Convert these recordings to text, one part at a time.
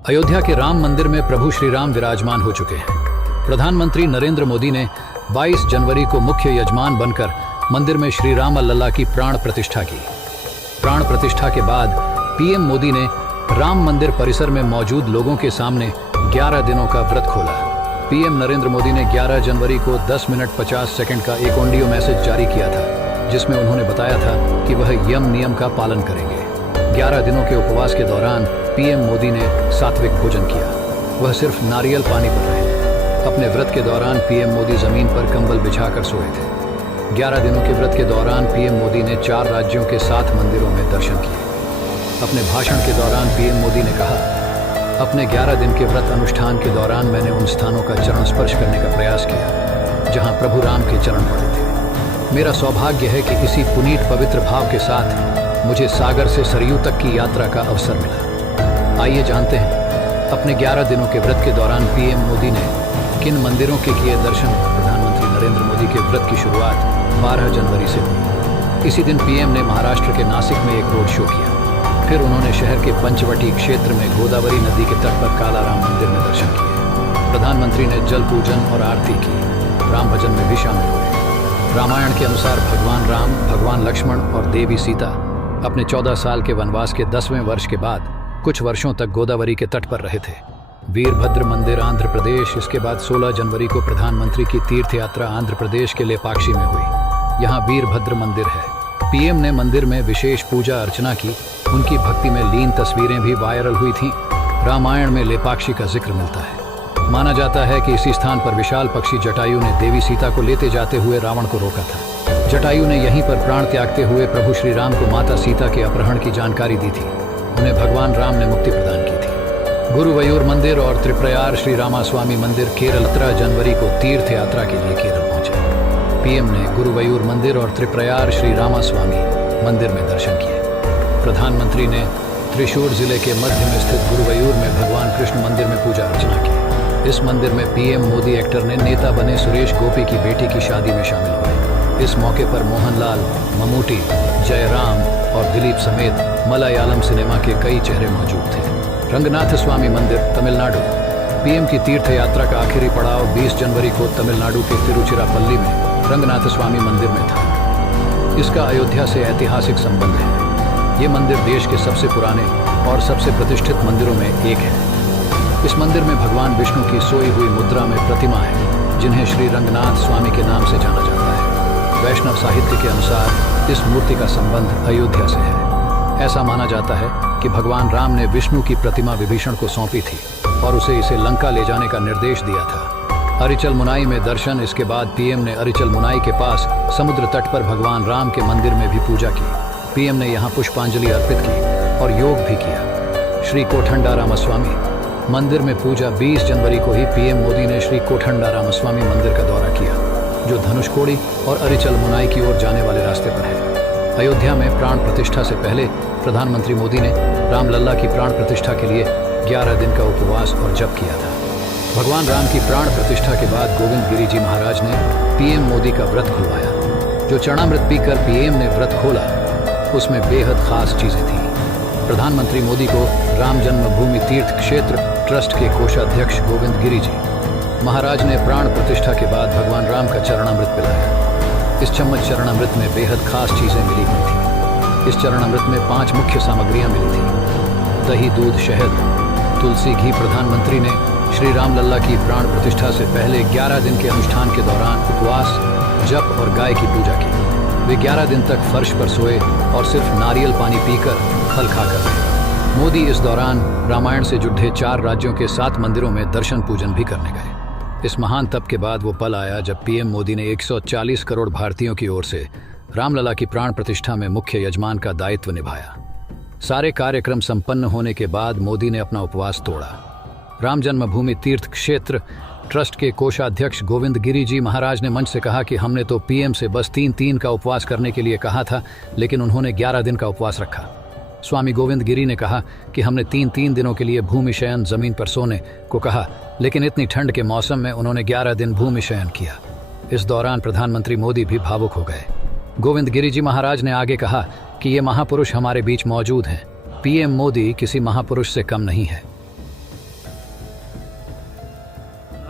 अयोध्या के राम मंदिर में प्रभु श्री राम विराजमान हो चुके हैं। प्रधानमंत्री नरेंद्र मोदी ने 22 जनवरी को मुख्य यजमान बनकर मंदिर में श्री राम लल्ला की प्राण प्रतिष्ठा की। प्राण प्रतिष्ठा के बाद पीएम मोदी ने राम मंदिर परिसर में मौजूद लोगों के सामने 11 दिनों का व्रत खोला। पीएम नरेंद्र मोदी ने 11 जनवरी को 10 मिनट 50 सेकंड का एक ऑडियो मैसेज जारी किया था, जिसमें उन्होंने बताया था कि वह यम नियम का पालन करेंगे। 11 दिनों के उपवास के दौरान पीएम मोदी ने सात्विक भोजन किया। वह सिर्फ नारियल पानी पर रहे। अपने व्रत के दौरान पीएम मोदी जमीन पर कंबल बिछाकर सोए थे। 11 दिनों के व्रत के दौरान पीएम मोदी ने 4 राज्यों के 7 मंदिरों में दर्शन किए। अपने भाषण के दौरान पीएम मोदी ने कहा, अपने 11 दिन के व्रत अनुष्ठान के दौरान मैंने उन स्थानों का चरण स्पर्श करने का प्रयास किया जहां प्रभु राम के चरण पड़े थे। मेरा सौभाग्य है कि इसी पुनीत पवित्र भाव के साथ मुझे सागर से सरयू तक की यात्रा का अवसर मिला। आइए जानते हैं अपने 11 दिनों के व्रत के दौरान पीएम मोदी ने किन मंदिरों के किए दर्शन। प्रधानमंत्री नरेंद्र मोदी के व्रत की शुरुआत 12 जनवरी से हुई। इसी दिन पीएम ने महाराष्ट्र के नासिक में एक रोड शो किया। फिर उन्होंने शहर के पंचवटी क्षेत्र में गोदावरी नदी के तट पर कालाराम मंदिर में दर्शन किए। प्रधानमंत्री ने जल पूजन और आरती की। राम भजन में भी शामिल हुए। रामायण के अनुसार भगवान राम, भगवान लक्ष्मण और देवी सीता अपने 14 साल के वनवास के 10वें वर्ष के बाद कुछ वर्षों तक गोदावरी के तट पर रहे थे। वीरभद्र मंदिर आंध्र प्रदेश। इसके बाद 16 जनवरी को प्रधानमंत्री की तीर्थ यात्रा आंध्र प्रदेश के लेपाक्षी में हुई। यहाँ वीरभद्र मंदिर है। पीएम ने मंदिर में विशेष पूजा अर्चना की। उनकी भक्ति में लीन तस्वीरें भी वायरल हुई थीं। रामायण में लेपाक्षी का जिक्र मिलता है। माना जाता है कि इसी स्थान पर विशाल पक्षी जटायु ने देवी सीता को लेते जाते हुए रावण को रोका था। जटायु ने यहीं पर प्राण त्यागते हुए प्रभु श्री राम को माता सीता के अपहरण की जानकारी दी थी। उन्हें भगवान राम ने मुक्ति प्रदान की थी। गुरुवयूर मंदिर और त्रिप्रयार श्री रामास्वामी मंदिर केरल 17 जनवरी को तीर्थ यात्रा के लिए केरल पहुंचे। पीएम ने गुरुवयूर मंदिर और त्रिप्रयार श्री रामास्वामी मंदिर में दर्शन किए। प्रधानमंत्री ने त्रिशूर जिले के मध्य में स्थित गुरुवयूर में भगवान कृष्ण मंदिर में पूजा अर्चना की। इस मंदिर में पीएम मोदी एक्टर ने नेता बने सुरेश गोपी की बेटी की शादी में शामिल हुए। इस मौके पर मोहनलाल, ममूटी, जयराम और दिलीप समेत मलयालम सिनेमा के कई चेहरे मौजूद थे। रंगनाथ स्वामी मंदिर तमिलनाडु। पीएम की तीर्थ यात्रा का आखिरी पड़ाव 20 जनवरी को तमिलनाडु के तिरुचिरापल्ली में रंगनाथ स्वामी मंदिर में था। इसका अयोध्या से ऐतिहासिक संबंध है। ये मंदिर देश के सबसे पुराने और सबसे प्रतिष्ठित मंदिरों में एक है। इस मंदिर में भगवान विष्णु की सोई हुई मुद्रा में प्रतिमा है, जिन्हें श्री रंगनाथ स्वामी के नाम से जाना जाता है। वैष्णव साहित्य के अनुसार इस मूर्ति का संबंध अयोध्या से है। ऐसा माना जाता है कि भगवान राम ने विष्णु की प्रतिमा विभीषण को सौंपी थी और उसे इसे लंका ले जाने का निर्देश दिया था। अरिचल मुनाई में दर्शन। इसके बाद पीएम ने अरिचल मुनाई के पास समुद्र तट पर भगवान राम के मंदिर में भी पूजा की। पीएम ने यहाँ पुष्पांजलि अर्पित की और योग भी किया। श्री कोठंडा रामस्वामी मंदिर में पूजा। 20 जनवरी को ही पीएम मोदी ने श्री कोठंडा रामस्वामी मंदिर का दौरा किया, जो धनुषकोडी और अरिचल मुनाई की ओर जाने वाले रास्ते पर है। अयोध्या में प्राण प्रतिष्ठा से पहले प्रधानमंत्री मोदी ने रामलल्ला की प्राण प्रतिष्ठा के लिए 11 दिन का उपवास और जप किया था। भगवान राम की प्राण प्रतिष्ठा के बाद गोविंद गिरी जी महाराज ने पीएम मोदी का व्रत खुलवाया। जो चरणामृत पीकर पीएम ने व्रत खोला, उसमें बेहद खास चीजें थीं। प्रधानमंत्री मोदी को राम जन्मभूमि तीर्थ क्षेत्र ट्रस्ट के कोषाध्यक्ष गोविंद गिरी जी महाराज ने प्राण प्रतिष्ठा के बाद भगवान राम का चरणामृत पिलाया। इस चम्मच चरणामृत में बेहद खास चीजें मिली हुई थी। इस चरणामृत में 5 मुख्य सामग्रियां मिली थी: दही, दूध, शहद, तुलसी, घी। प्रधानमंत्री ने श्री राम लल्ला की प्राण प्रतिष्ठा से पहले 11 दिन के अनुष्ठान के दौरान उपवास, जप और गाय की पूजा की। वे 11 दिन तक फर्श पर सोए और सिर्फ नारियल पानी पीकर फल खाकर रहे। मोदी इस दौरान रामायण से जुड़े 4 राज्यों के 7 मंदिरों में दर्शन पूजन भी करने गए। इस महान तप के बाद वो पल आया जब पीएम मोदी ने 140 करोड़ भारतीयों की ओर से रामलला की प्राण प्रतिष्ठा में मुख्य यजमान का दायित्व निभाया। सारे कार्यक्रम संपन्न होने के बाद मोदी ने अपना उपवास तोड़ा। राम जन्मभूमि तीर्थ क्षेत्र ट्रस्ट के कोषाध्यक्ष गोविंद गिरी जी महाराज ने मंच से कहा कि हमने तो पीएम से बस 3 का उपवास करने के लिए कहा था, लेकिन उन्होंने 11 दिन का उपवास रखा। स्वामी गोविंद गिरी ने कहा कि हमने 3 दिनों के लिए भूमि शयन जमीन पर सोने को कहा, लेकिन इतनी ठंड के मौसम में उन्होंने 11 दिन भूमि शयन किया। इस दौरान प्रधानमंत्री मोदी भी भावुक हो गए। गोविंद गिरी जी महाराज ने आगे कहा कि ये महापुरुष हमारे बीच मौजूद हैं। पीएम मोदी किसी महापुरुष से कम नहीं है।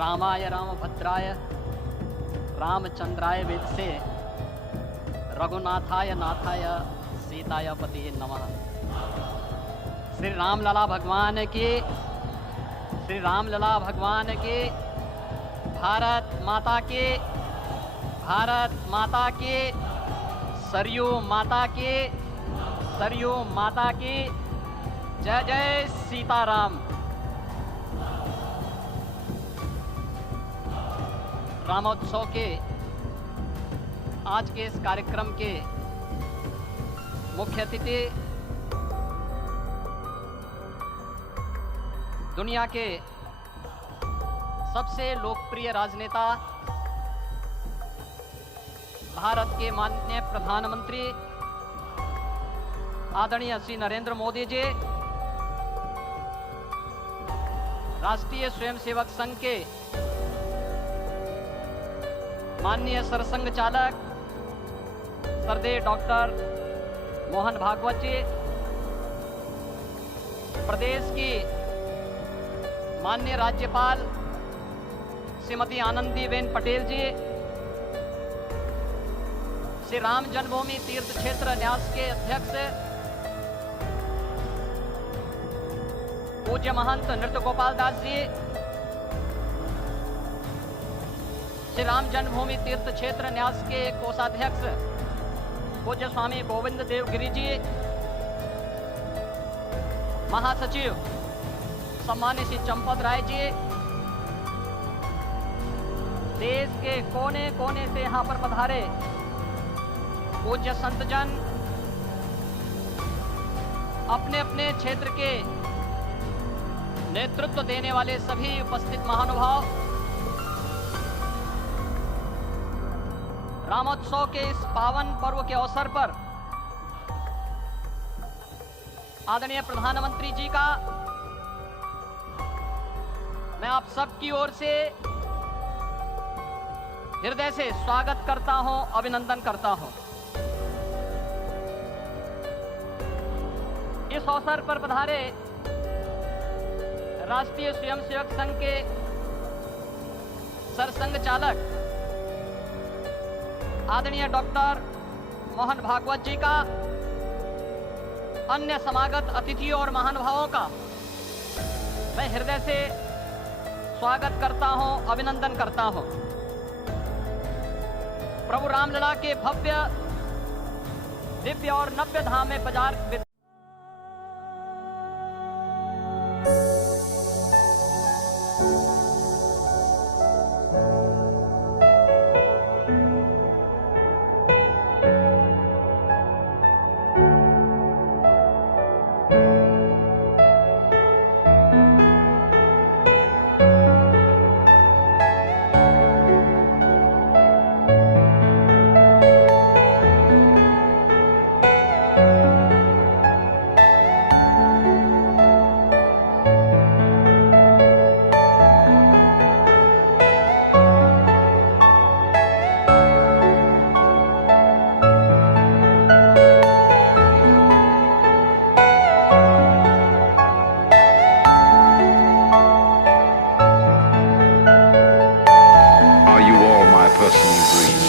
रामाय रामभद्राय रामचंद्राय वेदसे रघुनाथाय नाथाय सीताय पतिये नमः। श्री रामलला भगवान की, श्री रामलला भगवान की, भारत माता की, भारत माता की, सरयू माता की, सरयू माता की, जय जय सीताराम। रामोत्सव के आज के इस कार्यक्रम के मुख्य अतिथि दुनिया के सबसे लोकप्रिय राजनेता भारत के माननीय प्रधानमंत्री आदरणीय श्री नरेंद्र मोदी जी, राष्ट्रीय स्वयंसेवक संघ के माननीय सरसंघ चालक श्रद्धेय डॉक्टर मोहन भागवत जी, प्रदेश की माननीय राज्यपाल श्रीमती आनंदीबेन पटेल जी, श्री राम जन्मभूमि तीर्थ क्षेत्र न्यास के अध्यक्ष पूज्य महंत नृत्य गोपाल दास जी, श्री राम जन्मभूमि तीर्थ क्षेत्र न्यास के कोषाध्यक्ष पूज्य स्वामी गोविंद देव गिरी जी, महासचिव सम्मानित श्री चंपत राय जी, देश के कोने कोने से यहाँ पर पधारे पूज्य संतजन, अपने अपने क्षेत्र के नेतृत्व देने वाले सभी उपस्थित महानुभाव, रामोत्सव के इस पावन पर्व के अवसर पर आदरणीय प्रधानमंत्री जी का मैं आप सबकी ओर से हृदय से स्वागत करता हूं, अभिनंदन करता हूं। इस अवसर पर पधारे राष्ट्रीय स्वयंसेवक संघ के सरसंघ चालक आदरणीय डॉक्टर मोहन भागवत जी का, अन्य समागत अतिथियों और महानुभावों का मैं हृदय से स्वागत करता हूं, अभिनंदन करता हूं। प्रभु रामलला के भव्य दिव्य और नव्य धाम में पधार personal dream.